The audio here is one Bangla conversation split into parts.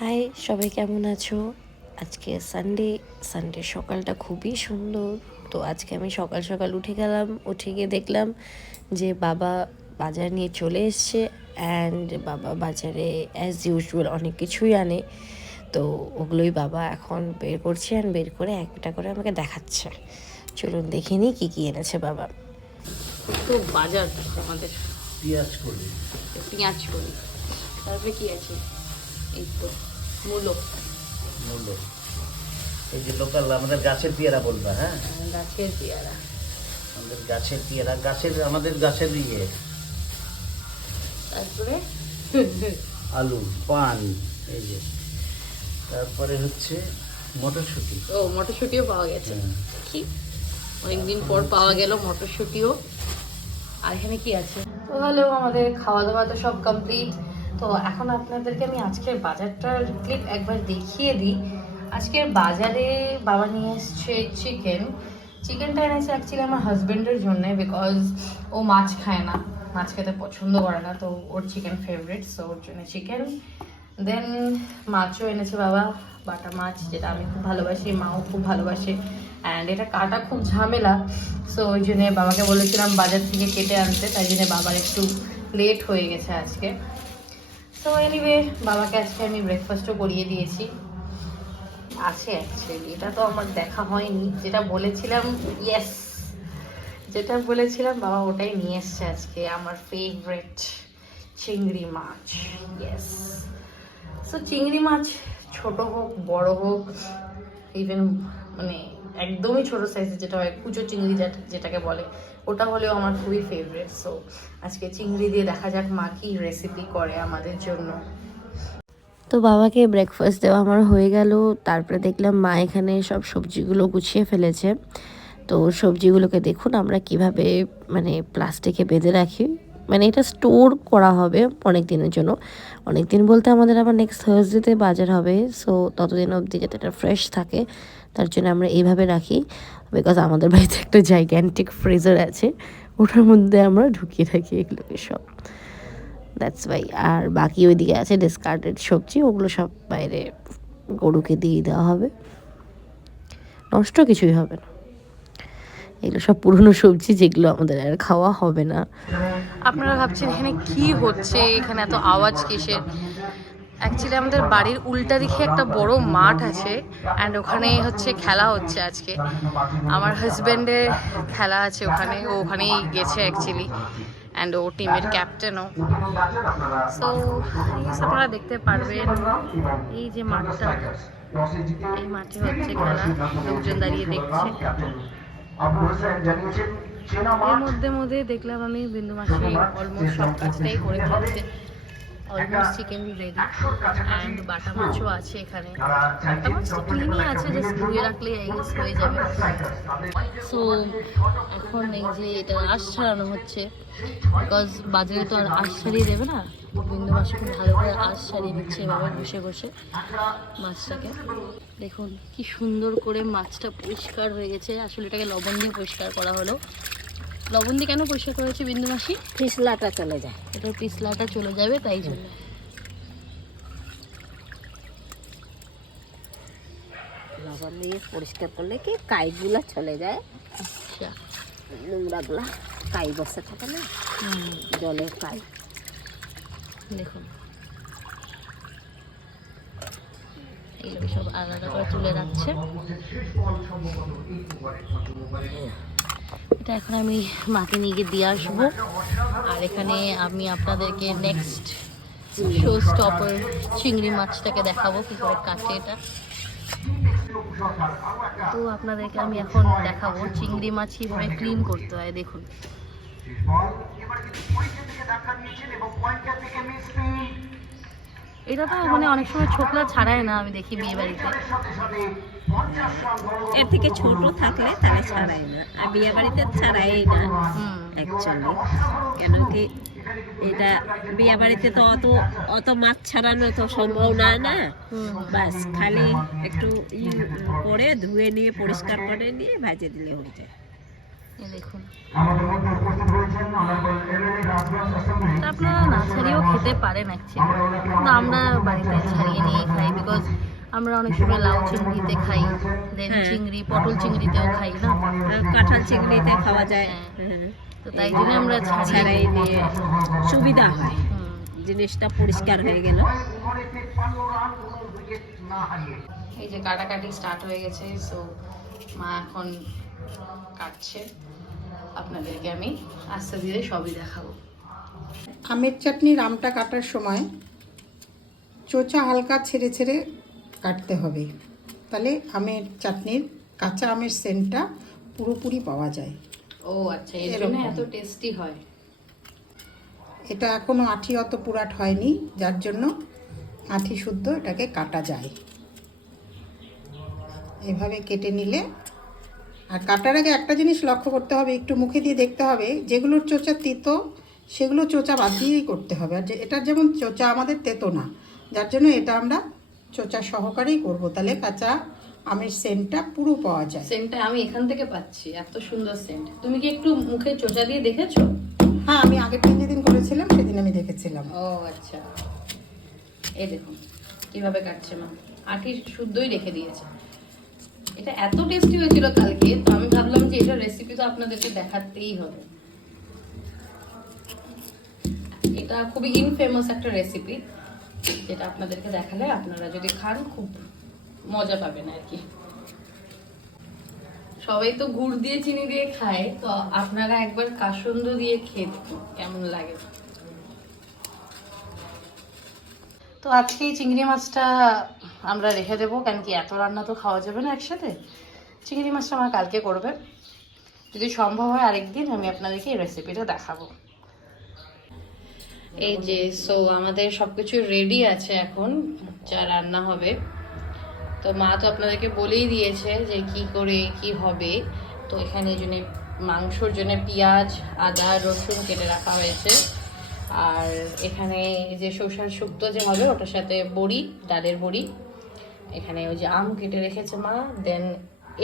হাই, সবাই কেমন আছো? আজকে সানডে সকালটা খুবই সুন্দর। তো আজকে আমি সকাল সকাল উঠে গেলাম, উঠে গিয়ে দেখলাম যে বাবা বাজার নিয়ে চলে এসছে। অ্যান্ড বাবা বাজারে অ্যাজ ইউজুয়াল অনেক কিছুই আনে। তো ওগুলোই বাবা এখন বের করছে, অ্যান্ড বের করে একটা করে আমাকে দেখাচ্ছে। চলুন দেখে নিই কী কী এনেছে বাবা। তো বাজার আমাদের পেঁয়াজ করি, তারপরে কি আছে? এই তো মূলো এই যে লোকাল আমাদের গাছের পেয়ারা বলবা। হ্যাঁ, গাছের পেয়ারা, আমাদের গাছের পেয়ারা, আমাদের গাছের তারপরে আলু, পান, এই যে তারপরে হচ্ছে মটরশুঁটি। ও মটরশুঁটিও পাওয়া গেছে, কি অনেকদিন পর পাওয়া গেল মটরশুঁটিও। আর এখানে কি আছে? তো হলো আমাদের খাওয়া দাওয়া তো সব কমপ্লিট। তো এখন আপনাদেরকে আমি আজকের বাজারটার ক্লিপ একবার দেখিয়ে দিই। আজকের বাজারে বাবা নিয়ে এসছে চিকেনটা এনেছে অ্যাকচুয়ালি আমার হাজব্যান্ডের জন্যে, বিকজ ও মাছ খায় না, মাছ খেতে পছন্দ করে না, তো ওর চিকেন ফেভারিট, সো ওর জন্য চিকেন। দেন মাছও এনেছে বাবা, বাটা মাছ, যেটা আমি খুব ভালোবাসি, মাও খুব ভালোবাসে। অ্যান্ড এটা কাটা খুব ঝামেলা, সো ওই জন্যে বাবাকে বলেছিলাম বাজার থেকে কেটে আনতে, তাই জন্য বাবার একটু লেট হয়ে গেছে আজকে। সো এনিওয়ে বাবাকে আজকে আমি ব্রেকফাস্টও করিয়ে দিয়েছি। আছে অ্যাকচুয়ালি, এটা তো আমার দেখা হয়নি, যেটা বলেছিলাম বাবা ওটাই নিয়ে এসছে আজকে, আমার ফেভারিট চিংড়ি মাছ। সো চিংড়ি মাছ ছোট হোক বড় হোক, ইভেন মানে একদমই ছোট সাইজের যেটা হয় কুচো চিংড়ি যেটাকে বলে, ওটা হলেও আমার খুবই ফেভারিট। সো আজকে চিংড়ি দিয়ে দেখা যাক মা কি রেসিপি করে আমাদের জন্য। তো বাবাকে ব্রেকফাস্ট দেওয়া আমার হয়ে গেল। তারপরে দেখলাম মা এখানে সব সবজিগুলো গুছিয়ে ফেলেছে। তো সবজিগুলোকে দেখুন আমরা কিভাবে মানে প্লাস্টিকে বেঁধে রাখি, মানে এটা স্টোর করা হবে অনেক দিনের জন্য। অনেক দিন বলতে আমাদের আবার নেক্সট থার্সডেতে বাজার হবে, সো ততদিন অবধি যাতে এটা ফ্রেশ থাকে তার জন্য আমরা এইভাবে রাখি। বিকজ আমাদের বাড়িতে একটা জাইগ্যান্টিক ফ্রিজার আছে, ওটার মধ্যে আমরা ঢুকিয়ে থাকি এগুলোকে সব, দ্যাটস ওয়াই। আর বাকি ওইদিকে আছে ডিসকার্ডেড সবজি, ওগুলো সব বাইরে গরুকে দিয়ে দেওয়া হবে, নষ্ট কিছুই হবে না। এগুলো সব পুরনো সবজি যেগুলো আমাদের আর খাওয়া হবে না। আপনারা ভাবছেন এখানে কি হচ্ছে, এখানে এত আওয়াজ কিসের? অ্যাকচুয়ালি আমাদের বাড়ির উল্টা দিকে একটা বড় মাঠ আছে, অ্যান্ড ওখানে হচ্ছে খেলা হচ্ছে আজকে। আমার হাজব্যান্ডের খেলা আছে ওখানে, ও ওখানেই গেছে অ্যাকচুয়ালি, অ্যান্ড ও টিমের ক্যাপ্টেনও। সো আপনারা দেখতে পারবেন এই যে মাঠটা, এই মাঠে হচ্ছে খেলা, লোকজন দাঁড়িয়ে দেখছে। এর মধ্যে দেখলাম আমি বিন্দু মাসি অলমোস্ট সব কাজটাই করে ফেলছে, অলমোস্ট চিকেন রেডি, অ্যান্ড বাটা মাছও আছে এখানে। বাটা মাছ তো ক্লিনই আছে, জাস্ট ধুয়ে রাখলেই আই গেস হয়ে যাবে। সো এখন এই যে এটা আঁশ ছাড়ানো হচ্ছে, বিকজ বাজারে তো আর আঁশ ছাড়িয়ে দেবে না। বিন্দু মাসি খুব ভালো করে আঁশ ছাড়িয়ে দিচ্ছে এভাবে বসে বসে মাছটাকে। দেখুন কি সুন্দর করে মাছটা পরিষ্কার হয়ে গেছে। আসলে এটাকে লবণ দিয়ে পরিষ্কার করা হলো। লবণ দিয়ে কেন পরিষ্কার করা হয়েছে বিন্দু মাসি? পিছলাটা চলে যায়, এটা পিছলাটা চলে যাবে তাই জন্য। লবণ দিয়ে পরিষ্কার করলে কি কাইগুলা চলে যায়, আচ্ছা, নোংরাগুলা কাই বসে থাকে না, জলের কাই। দেখুন এইগুলো সব আলাদা করে তুলে রাখছে। এটা এখন আমি মাকে নিয়ে গিয়ে দিয়ে আসবো। আর এখানে আমি আপনাদেরকে নেক্সট শো স্টপার চিংড়ি মাছটাকে দেখাবো কি করে কাটে এটা। তো আপনাদেরকে আমি এখন দেখাবো চিংড়ি মাছ কীভাবে ক্লিন করতে হয়। দেখুন এটা তো মানে অনেক সময় ছোকলা ছাড়ায় না, আমি দেখি বিয়ে বাড়িতে। এর থেকে ছোট থাকলে তাহলে ছাড়াই না, আর বিয়ে বাড়িতে ছাড়াই না অ্যাকচুয়ালি। কেন কি এটা বিয়ে বাড়িতে তো অত মাছ ছাড়ানো তো সম্ভব না, বাস খালি একটু করে ধুয়ে নিয়ে পরিষ্কার করে নিয়ে ভাজে দিলে হয়ে যায়। দেখুন আপনারা না ছাড়িয়েও খেতে পারেন অ্যাকচুয়ালি, কিন্তু আমরা বাড়িতে ছাড়িয়ে নিয়ে খাই, আমরা অনেক সময় লাউ চিংড়িতে খাই, দেন হ্যাঁ। চিংড়ি পটল চিংড়িতেও খাই না, আর কাঁঠাল চিংড়িতে খাওয়া যায়। হ্যাঁ। হ্যাঁ। তো তাই জন্য আমরা ছাড়াই ছাড়াই নিয়ে সুবিধা হয়, জিনিসটা পরিষ্কার হয়ে গেল। এই যে কাটাকাটি স্টার্ট হয়ে গেছে, সো মা এখন কাটছে, আপনাদেরকে আমি আস্তে ধীরে সবই দেখাবো। আমের চাটনির আমটা কাটার সময় চোচা হালকা ছেড়ে ছেড়ে কাটতে হবে, তাহলে আমের চাটনির কাঁচা আমের সেন্টটা পুরোপুরি পাওয়া যায়। ও আচ্ছা, এর জন্য এরকম। এত টেস্টি হয়। এটা এখনও আঁঠি অত পুরাট হয়নি, যার জন্য আঁঠি শুদ্ধ এটাকে কাটা যায়। এভাবে কেটে নিলে, আর কাটার আগে একটা জিনিস লক্ষ্য করতে হবে, একটু মুখে দিয়ে দেখতে হবে, যেগুলোর চোচা তিতো সেগুলো চোচা বাদ দিয়েই করতে হবে। আর যে এটার যেমন চোচা আমাদের তেতো না, যার জন্য এটা আমরা চোচা সহকারেই করব, তাহলে কাঁচা আমের সেন্টটা পুরো পাওয়া যায়। সেন্টটা আমি এখান থেকে পাচ্ছি, এত সুন্দর সেন্ট। তুমি কি একটু মুখে চোচা দিয়ে দেখেছো? হ্যাঁ, আমি আগের দিন যেদিন করেছিলাম সেদিন আমি দেখেছিলাম। ও আচ্ছা, এই দেখুন কিভাবে কাটছে মা, আঁটি শুদ্ধই রেখে দিয়েছে। এটা এত টেস্টি হয়েছিল কালকে, তো আমি ভাবলাম যে এটা রেসিপি তো আপনাদেরকে দেখাতেই হবে। এটা খুবই ইনফেমাস একটা রেসিপি, যেটা আপনাদেরকে দেখালে আপনারা যদি খান খুব মজা পাবেন আর কি। সবাই তো গুড় দিয়ে চিনি দিয়ে খায়, তো আপনারা একবার কাসুন্দ দিয়ে খেয়ে দেখুন কেমন লাগে। তো আজকে এই চিংড়ি মাছটা আমরা রেখে দেবো, কারণ কি এত রান্না তো খাওয়া যাবে না একসাথে। চিংড়ি মাছটা আমার কালকে করবে, যদি সম্ভব হয় আরেকদিন আমি আপনাদেরকে এই রেসিপিটা দেখাবো। এই যে সো আমাদের সবকিছু রেডি আছে এখন, যা রান্না হবে। তো মা তো আপনাদেরকে বলেই দিয়েছে যে কি করে কি হবে। তো এখানে এই জন্য মাংসর জন্য পেঁয়াজ, আদা, রসুন কেটে রাখা হয়েছে। আর এখানে যে শসার শুক্তো যে হবে ওটার সাথে বড়ি, ডালের বড়ি। এখানে ওই যে আম কেটে রেখেছে মা। দেন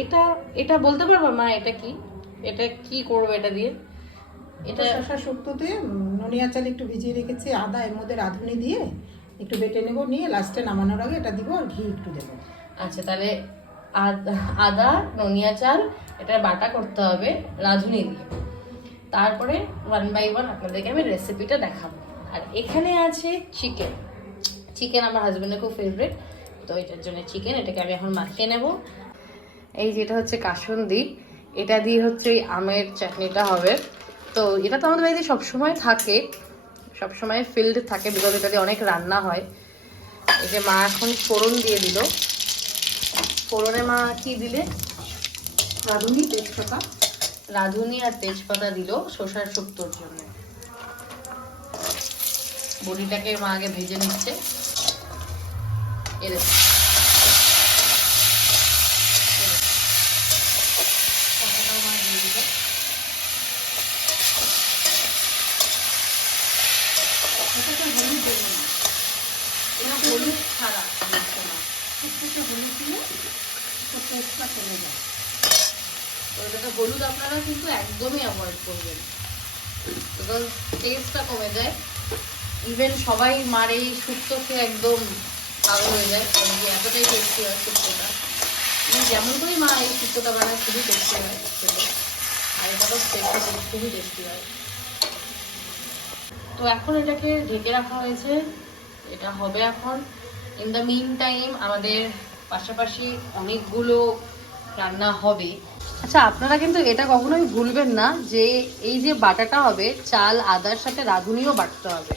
এটা এটা বলতে পারবা মা এটা কি, এটা কি করবো এটা দিয়ে? এটা শসা শুক্তোতে ননিয়া চাল একটু ভিজিয়ে রেখেছি, আদা এর মধ্যে রাঁধুনি দিয়ে একটু বেটে নেব, নিয়ে লাস্টে নামানোর আগে এটা দিব আর ঘি একটু দেবো। আচ্ছা, তাহলে আদা, ননিয়া চাল এটা বাটা করতে হবে রাঁধুনি দিয়ে। তারপরে 1 বাই 1 আপনাদেরকে আমি রেসিপিটা দেখাবো। আর এখানে আছে চিকেন। চিকেন আমার হাজবেন্ডের খুব ফেভারিট, তো এটার জন্য চিকেন, এটাকে আমি এখন মাখিয়ে নেব। এই যেটা হচ্ছে কাসুন্দি, এটা দিয়ে হচ্ছে এই আমের চাটনিটা হবে। তো এটা তো আমাদের বাড়িতে সবসময় থাকে, সবসময় ফিল্ড থাকে, বিকজ এটা দিয়ে অনেক রান্না হয়। এই যে মা এখন ফোড়ন দিয়ে দিল। ফোড়নে মা কি দিলে? রাঁধুনি, তেজপাতা, রাঁধুনি আর তেজপাতা দিল শসার শুক্তোর জন্য। বড়িটাকে মা আগে ভেজে নিচ্ছে। এরকম শসাটাও মা দিয়ে দিল। এটাতে হলুদ দেবো না, এটা হলুদ ছাড়া দিচ্ছে মা। একটু হলুদ দিলে টেস্টটা চলে যায়। তো এটাতে হলুদ আপনারা কিন্তু একদমই অ্যাভয়েড করবেন, বিকজ টেস্টটা কমে যায়। ইভেন সবাই মার এই শুক্তো খেয়ে একদম পাগল হয়ে যায়, কারণ কি এতটাই টেস্টি হয় শুক্তোটা। মানে যেমন করেই মা এই শুক্তোটা বানায় খুবই টেস্টি হয় খেতে, আর এটা তো খুবই টেস্টি হয়। তো এখন এটাকে ঢেকে রাখা হয়েছে, এটা হবে এখন। ইন দ্য মিন টাইম আমাদের পাশাপাশি অনেকগুলো রান্না হবে। আচ্ছা, আপনারা কিন্তু এটা কখনোই ভুলবেন না যে এই যে বাটাটা হবে, চাল আদার সাথে রাঁধুনিও বাটতে হবে।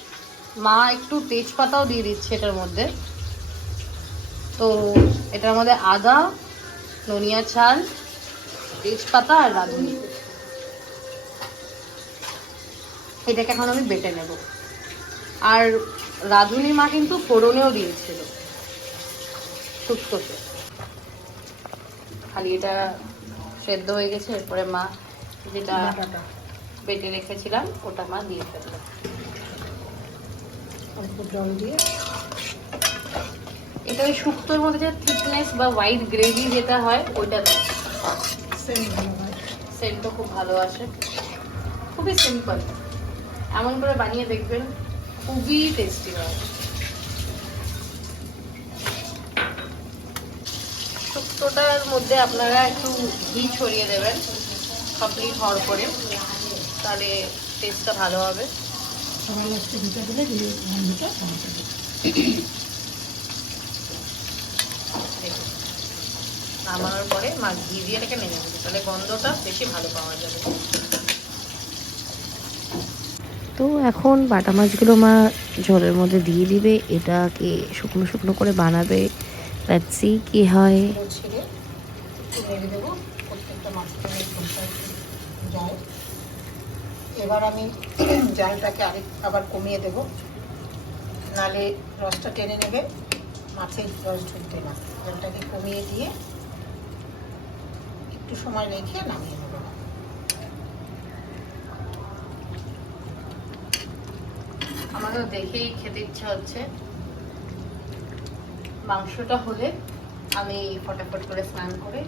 মা একটু তেজপাতাও দিয়ে দিচ্ছে এটার মধ্যে। তো এটার মধ্যে আদা, ননিয়া চাল, তেজপাতা আর রাঁধুনি, এটাকে এখন আমি বেটে নেব। আর রাঁধুনি মা কিন্তু ফোড়নেও দিয়েছিল শুক্তোতে। খালি এটা সেদ্ধ হয়ে গেছে, এরপরে মা যেটা বেটে রেখেছিলাম ওটা মা দিয়ে ফেললো অল্প জল দিয়ে। এটা ওই শুক্তোর মধ্যে যে থিকনেস বা হোয়াইট গ্রেভি যেটা হয় ওইটা দেয়, সেন্ট ভালো হয়, সেন্টও খুব ভালো আসে। খুবই সিম্পল, এমন করে বানিয়ে দেখবেন, খুবই টেস্টি হয়। শুক্তোটার মধ্যে আপনারা একটু ঘি ছড়িয়ে দেবেন কমপ্লিট হওয়ার পরে, তাহলে টেস্টটা ভালো হবে। সবাই একটু ঘিটা দিলে গন্ধটা কমে যাবে। নামানোর পরে মা ঘি দিয়ে এটাকে নেমে দেবে, তাহলে গন্ধটা বেশি ভালো পাওয়া যাবে। তো এখন বাটা মাছগুলো মা ঝোলের মধ্যে দিয়ে দিবে, এটাকে শুকনো শুকনো করে বানাবে। লেটস সি কি হয়। ছেড়ে একটু নেড়ে দেবো, প্রত্যেকটা মাছটা যায়। এবার আমি জালটাকে আবার কমিয়ে দেবো, নালে রসটা টেনে নেবে, মাছের রস ঢুকবে না। জালটাকে কমিয়ে দিয়ে একটু সময় রেখে নামিয়ে নেবো। আমারও দেখেই খেতে ইচ্ছা হচ্ছে। মাংসটা হলে আমি ফটাফট করে স্নান করে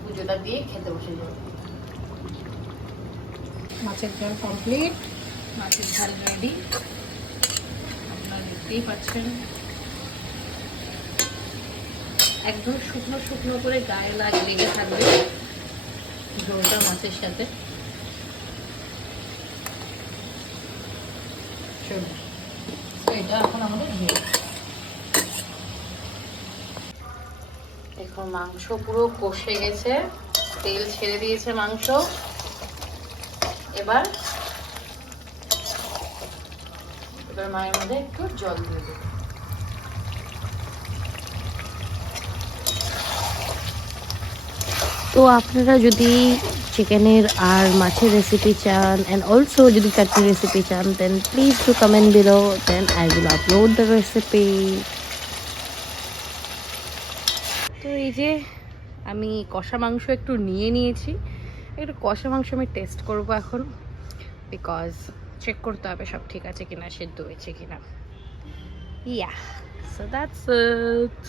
পুজোটা দিয়ে খেতে বসে যাব। মাছের ঝাল কমপ্লিট, মাছের ঝাল রেডি, আপনারা দেখতেই পাচ্ছেন। একদম শুকনো শুকনো করে গায়ে লেগে থাকবে ঝোলটা মাছের সাথে। চলো এটা এখন আমাদের দিয়ে এখন মাংস পুরো কষে গেছে, তেল ছেড়ে দিয়েছে মাংস। এবার মায়ের মধ্যে একটু জল দিয়ে দেবো। তো আপনারা যদি চিকেনের আর মাছের রেসিপি চান অ্যান্ড অলসো যদি চাটনি রেসিপি চান, then please to comment below, then I will upload the recipe. তো এই যে আমি কষা মাংস একটু নিয়ে নিয়েছি, একটু কষা মাংস আমি টেস্ট করব এখন, বিকজ চেক করতে হবে সব ঠিক আছে কিনা, সেদ্ধ হয়েছে কিনা। ইয়া, সো দ্যাটস ইট।